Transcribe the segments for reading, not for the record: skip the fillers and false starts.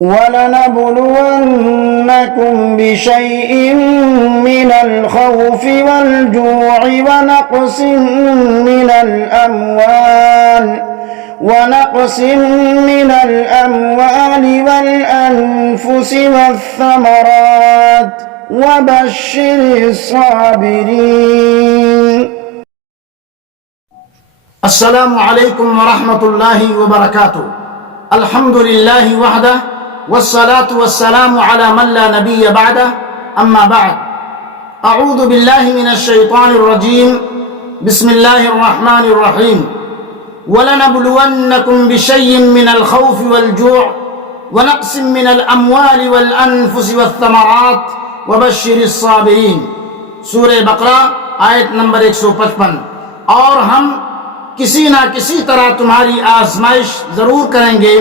وَلَنَبْلُوَنَّكُمْ بِشَيْءٍ مِّنَ الْخَوْفِ وَالْجُوعِ وَنَقْصٍ مِّنَ الْأَمْوَالِ وَالْأَنفُسِ وَالثَّمَرَاتِ وَبَشِّرِ الصَّابِرِينَ. السلام علیکم ورحمۃ اللہ وبرکاتہ. الحمد للہ وحدہ والصلاة والسلام على من لا نبی بعدہ. اما بعد، اعوذ باللہ من الشیطان الرجیم. بسم اللہ الرحمن الرحیم. وَلَنَبْلُوَنَّكُمْ بِشَيْءٍ مِّنَ الْخَوْفِ وَالْجُوعِ وَنَقْصٍ مِّنَ الْأَمْوَالِ وَالْأَنفُسِ وَالثَّمَرَاتِ وَبَشِّرِ الصَّابِرِينَ. سورہ بقرہ آیت نمبر 155. اور ہم کسی نہ کسی طرح تمہاری آزمائش ضرور کریں گے،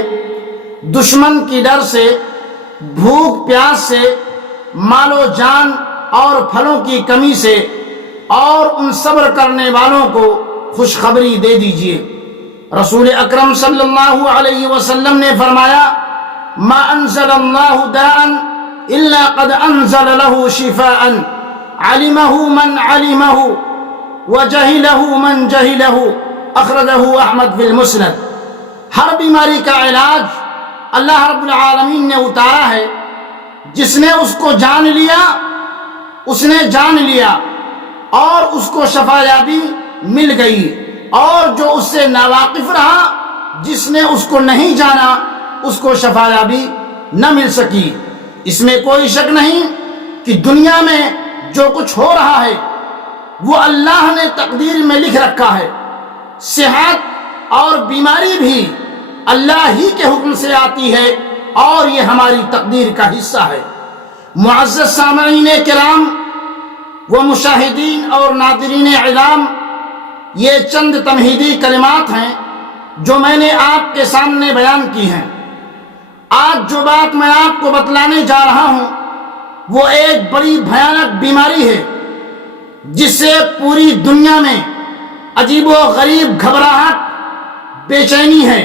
دشمن کی ڈر سے، بھوک پیاس سے، مال و جان اور پھلوں کی کمی سے، اور ان صبر کرنے والوں کو خوشخبری دے دیجئے. رسول اکرم صلی اللہ علیہ وسلم نے فرمایا: ما انزل اللہ داء الا قد انزل له شفاء علمہ من علمہ وجہلہ من جہلہ. اخرجہ احمد فی المسند. ہر بیماری کا علاج اللہ رب العالمین نے اتارا ہے. جس نے اس کو جان لیا اس نے جان لیا اور اس کو شفا یابی مل گئی، اور جو اس سے ناواقف رہا، جس نے اس کو نہیں جانا، اس کو شفا یابی نہ مل سکی. اس میں کوئی شک نہیں کہ دنیا میں جو کچھ ہو رہا ہے وہ اللہ نے تقدیر میں لکھ رکھا ہے. صحت اور بیماری بھی اللہ ہی کے حکم سے آتی ہے، اور یہ ہماری تقدیر کا حصہ ہے. معزز سامعین کرام و مشاہدین اور ناظرین اعلام، یہ چند تمہیدی کلمات ہیں جو میں نے آپ کے سامنے بیان کی ہیں. آج جو بات میں آپ کو بتلانے جا رہا ہوں وہ ایک بڑی بھیانک بیماری ہے جس سے پوری دنیا میں عجیب و غریب گھبراہٹ، بے چینی ہے.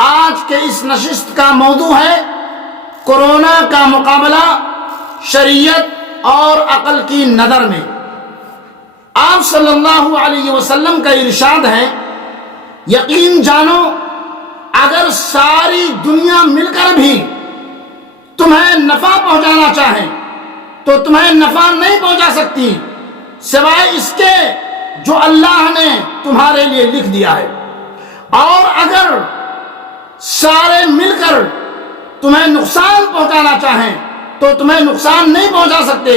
آج کے اس نشست کا موضوع ہے کورونا کا مقابلہ شریعت اور عقل کی نظر میں. آپ صلی اللہ علیہ وسلم کا ارشاد ہے: یقین جانو اگر ساری دنیا مل کر بھی تمہیں نفع پہنچانا چاہیں تو تمہیں نفع نہیں پہنچا سکتی سوائے اس کے جو اللہ نے تمہارے لیے لکھ دیا ہے. اور اگر سارے مل کر تمہیں نقصان پہنچانا چاہیں تو تمہیں نقصان نہیں پہنچا سکتے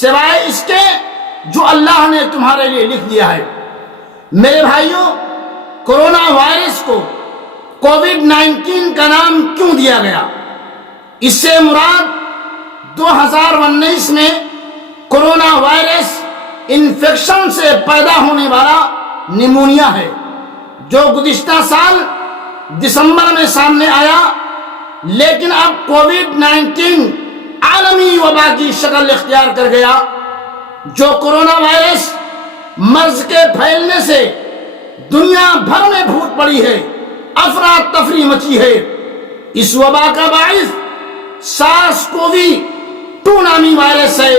سوائے اس کے جو اللہ نے تمہارے لیے لکھ دیا ہے. میرے بھائیوں، کورونا وائرس کو کووڈ-19 کا نام کیوں دیا گیا؟ اس سے مراد 2019 میں کورونا وائرس انفیکشن سے پیدا ہونے والا نیمونیا ہے، جو گزشتہ سال دسمبر میں سامنے آیا. لیکن اب کووڈ-19 عالمی وبا کی شکل اختیار کر گیا. جو کورونا وائرس مرض کے پھیلنے سے دنیا بھر میں پھوٹ پڑی ہے، افراتفری مچی ہے. اس وبا کا باعث SARS-CoV-2 نامی وائرس ہے،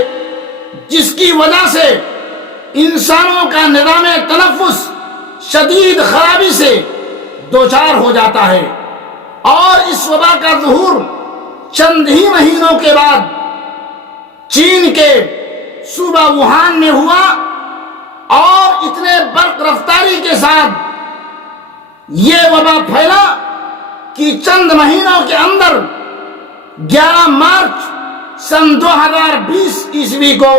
جس کی وجہ سے انسانوں کا نظام تنفس شدید خرابی سے دوچار ہو جاتا ہے. اور اس وبا کا ظہور چند ہی مہینوں کے بعد چین کے صوبہ ووہان میں ہوا، اور اتنے برق رفتاری کے ساتھ یہ وبا پھیلا کہ چند مہینوں کے اندر 11 مارچ سن 2020 عیسوی کو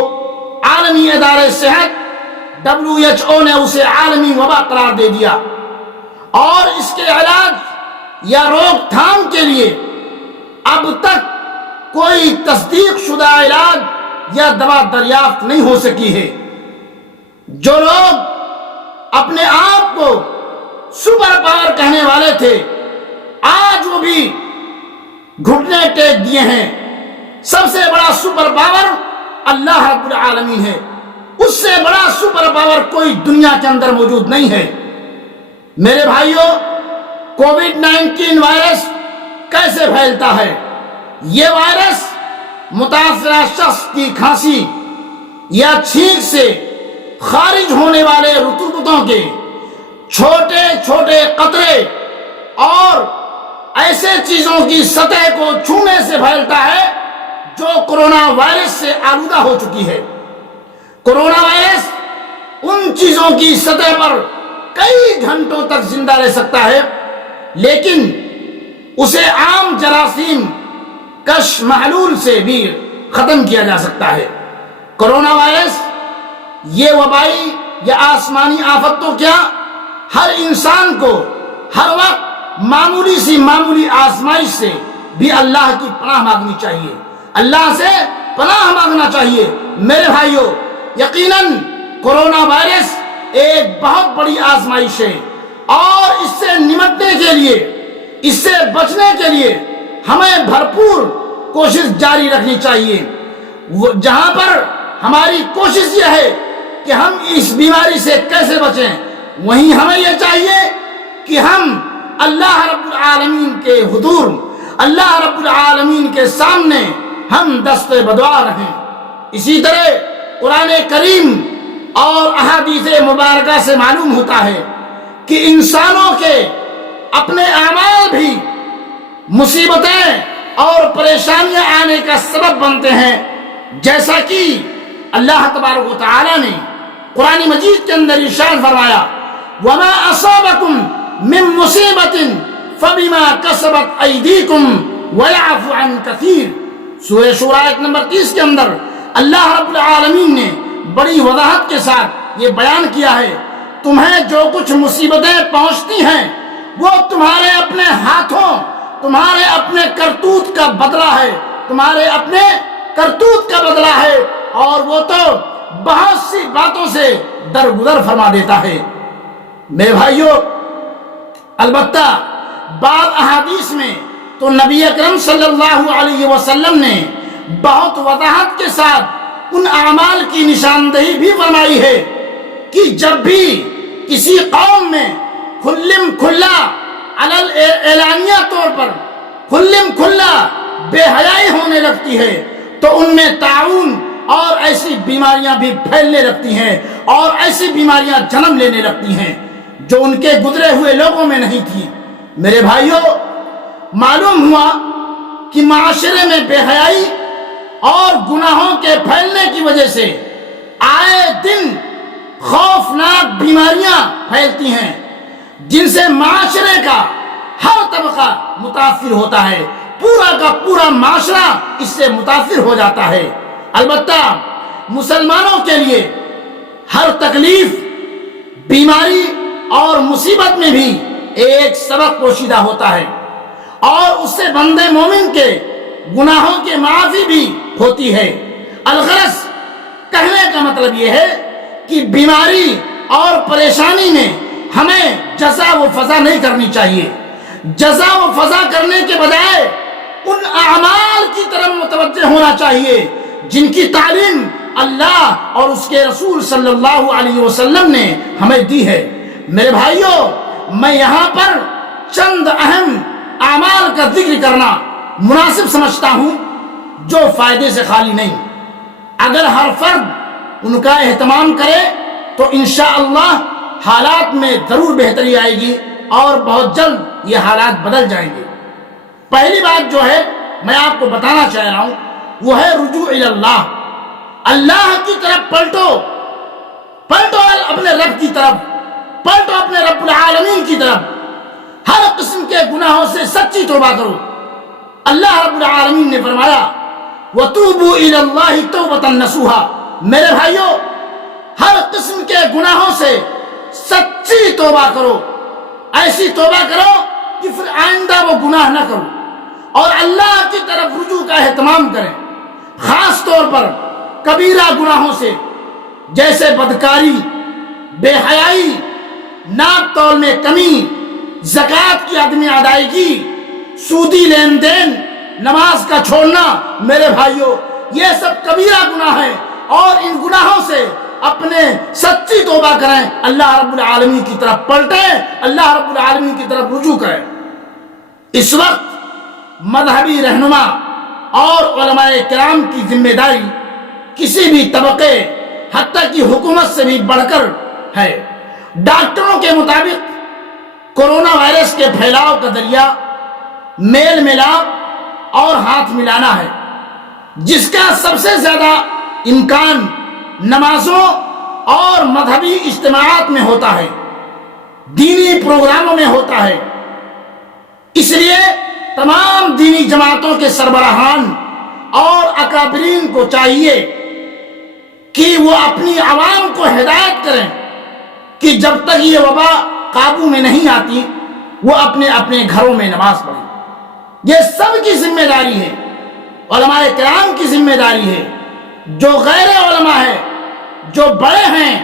عالمی ادارے صحت WHO نے اسے عالمی وبا قرار دے دیا. اور اس کے علاج یا روک تھام کے لیے اب تک کوئی تصدیق شدہ علاج یا دوا دریافت نہیں ہو سکی ہے. جو لوگ اپنے آپ کو سپر پاور کہنے والے تھے، آج وہ بھی گھٹنے ٹیک دیے ہیں. سب سے بڑا سپر پاور اللہ رب العالمین ہے. اس سے بڑا سپر پاور کوئی دنیا کے اندر موجود نہیں ہے. میرے بھائیوں، کووڈ-19 وائرس کیسے پھیلتا ہے۔ یہ وائرس متاثرہ شخص کی کھانسی یا چھینک سے خارج ہونے والے رطوبتوں کے چھوٹے چھوٹے قطرے اور ایسے چیزوں کی سطح کو چھونے سے پھیلتا ہے جو کرونا وائرس سے آلودہ ہو چکی ہے۔ کرونا وائرس ان چیزوں کی سطح پر کئی گھنٹوں تک زندہ رہ سکتا ہے، لیکن اسے عام جراثیم کش محلول سے بھی ختم کیا جا سکتا ہے۔ کرونا وائرس یہ وبائی یا آسمانی آفت تو کیا، ہر انسان کو ہر وقت معمولی آزمائش سے بھی اللہ کی پناہ مانگنی چاہیے، اللہ سے پناہ مانگنا چاہیے۔ میرے بھائیو، یقیناً کرونا وائرس ایک بہت بڑی آزمائش ہے، اور اس سے نمٹنے کے لیے، اس سے بچنے کے لیے ہمیں بھرپور کوشش جاری رکھنی چاہیے۔ جہاں پر ہماری کوشش یہ ہے کہ ہم اس بیماری سے کیسے بچیں، وہیں ہمیں یہ چاہیے کہ ہم اللہ رب العالمین کے حضور، اللہ رب العالمین کے سامنے ہم دست بدعا رہیں۔ اسی طرح قرآن کریم اور احادیث مبارکہ سے معلوم ہوتا ہے کہ انسانوں کے اپنے اعمال بھی مصیبتیں اور پریشانیاں آنے کا سبب بنتے ہیں، جیسا کہ اللہ تبارک و تعالی نے قرآن مجید کے اندر ارشاد فرمایا، وَمَا أَصَابَكُم مِّن مُّصِيبَةٍ فَبِمَا كَسَبَتْ أَيْدِيكُمْ وَيَعْفُو عَن كَثِيرٍ۔ سورہ شورى آیت نمبر 30 کے اندر اللہ رب العالمین نے بڑی وضاحت کے ساتھ یہ بیان کیا ہے، تمہیں جو کچھ مصیبتیں پہنچتی ہیں وہ تمہارے اپنے ہاتھوں، تمہارے اپنے کرتوت کا بدلہ ہے، تمہارے اپنے کرتوت کا بدلہ ہے، اور وہ تو بہت سی باتوں سے درگزر فرما دیتا ہے۔ میرے بھائیوں، البتہ بعض احادیث میں تو نبی اکرم صلی اللہ علیہ وسلم نے بہت وضاحت کے ساتھ ان اعمال کی نشاندہی بھی فرمائی ہے کہ جب بھی کسی قوم میں کھلم کھلا اعلانیہ طور پر کھلم کھلا بے حیائی ہونے لگتی ہے تو ان میں طاعون اور ایسی بیماریاں بھی پھیلنے لگتی ہیں، اور ایسی بیماریاں جنم لینے لگتی ہیں جو ان کے گزرے ہوئے لوگوں میں نہیں تھی۔ میرے بھائیوں، معلوم ہوا کہ معاشرے میں بے حیائی اور گناہوں کے پھیلنے کی وجہ سے آئے دن خوفناک بیماریاں پھیلتی ہیں، جن سے معاشرے کا ہر طبقہ متاثر ہوتا ہے، پورا کا پورا معاشرہ اس سے متاثر ہو جاتا ہے۔ البتہ مسلمانوں کے لیے ہر تکلیف، بیماری اور مصیبت میں بھی ایک سبق پوشیدہ ہوتا ہے، اور اس سے بندے مومن کے گناہوں کے معافی بھی ہوتی ہے۔ الغرض کہنے کا مطلب یہ ہے کہ بیماری اور پریشانی میں ہمیں جزا و فضا نہیں کرنی چاہیے۔ جزا و فضا کرنے کے بجائے ان اعمال کی طرف متوجہ ہونا چاہیے جن کی تعلیم اللہ اور اس کے رسول صلی اللہ علیہ وسلم نے ہمیں دی ہے۔ میرے بھائیوں، میں یہاں پر چند اہم اعمال کا ذکر کرنا مناسب سمجھتا ہوں جو فائدے سے خالی نہیں۔ اگر ہر فرد ان کا اہتمام کرے تو انشاءاللہ حالات میں ضرور بہتری آئے گی اور بہت جلد یہ حالات بدل جائیں گے۔ پہلی بات جو ہے میں آپ کو بتانا چاہ رہا ہوں وہ ہے رجوع اللہ۔ اللہ کی طرف پلٹو اپنے رب کی طرف، پلٹو اپنے رب العالمین کی طرف، ہر قسم کے گناہوں سے سچی توبہ کرو۔ اللہ رب العالمین نے فرمایا وَتُوبُوا إِلَى اللَّهِ تَوْبَةً نَصُوحًا۔ میرے بھائیوں، ہر قسم کے گناہوں سے سچی توبہ کرو، ایسی توبہ کرو کہ پھر آئندہ وہ گناہ نہ کرو، اور اللہ کی طرف رجوع کا اہتمام کریں، خاص طور پر کبیرہ گناہوں سے جیسے بدکاری، بے حیائی، ناپ تول میں کمی، زکوٰۃ کی عدم ادائیگی، سودی لین دین، نماز کا چھوڑنا۔ میرے بھائیوں، یہ سب کبیرہ گناہ ہیں، اور ان گناہوں سے اپنے سچی توبہ کریں، اللہ رب العالمین کی طرف پلٹیں، اللہ رب العالمین کی طرف رجوع کریں۔ اس وقت مذہبی رہنما اور علماء کرام کی ذمہ داری کسی بھی طبقے حتیٰ کہ حکومت سے بھی بڑھ کر ہے۔ ڈاکٹروں کے مطابق کورونا وائرس کے پھیلاؤ کا ذریعہ میل ملاپ اور ہاتھ ملانا ہے، جس کا سب سے زیادہ امکان نمازوں اور مذہبی اجتماعات میں ہوتا ہے، دینی پروگراموں میں ہوتا ہے۔ اس لیے تمام دینی جماعتوں کے سربراہان اور اکابرین کو چاہیے کہ وہ اپنی عوام کو ہدایت کریں کہ جب تک یہ وبا قابو میں نہیں آتی وہ اپنے اپنے گھروں میں نماز پڑھیں۔ یہ سب کی ذمہ داری ہے، علماء کرام کی ذمہ داری ہے، جو غیر علماء ہے، جو بڑے ہیں،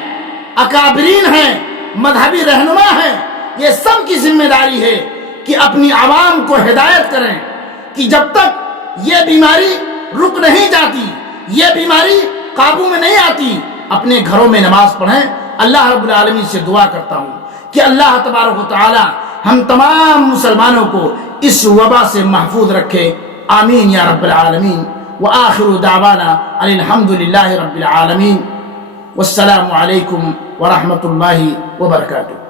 اکابرین ہیں، مذہبی رہنما ہیں، یہ سب کی ذمہ داری ہے کہ اپنی عوام کو ہدایت کریں کہ جب تک یہ بیماری رک نہیں جاتی، یہ بیماری قابو میں نہیں آتی، اپنے گھروں میں نماز پڑھیں۔ اللہ رب العالمین سے دعا کرتا ہوں کہ اللہ تبارک و تعالی ہم تمام مسلمانوں کو اس وبا سے محفوظ رکھے، آمین یا رب العالمین۔ وآخر دعوانا ان الحمد للہ رب العالمین، والسلام علیکم ورحمۃ اللہ وبرکاتہ۔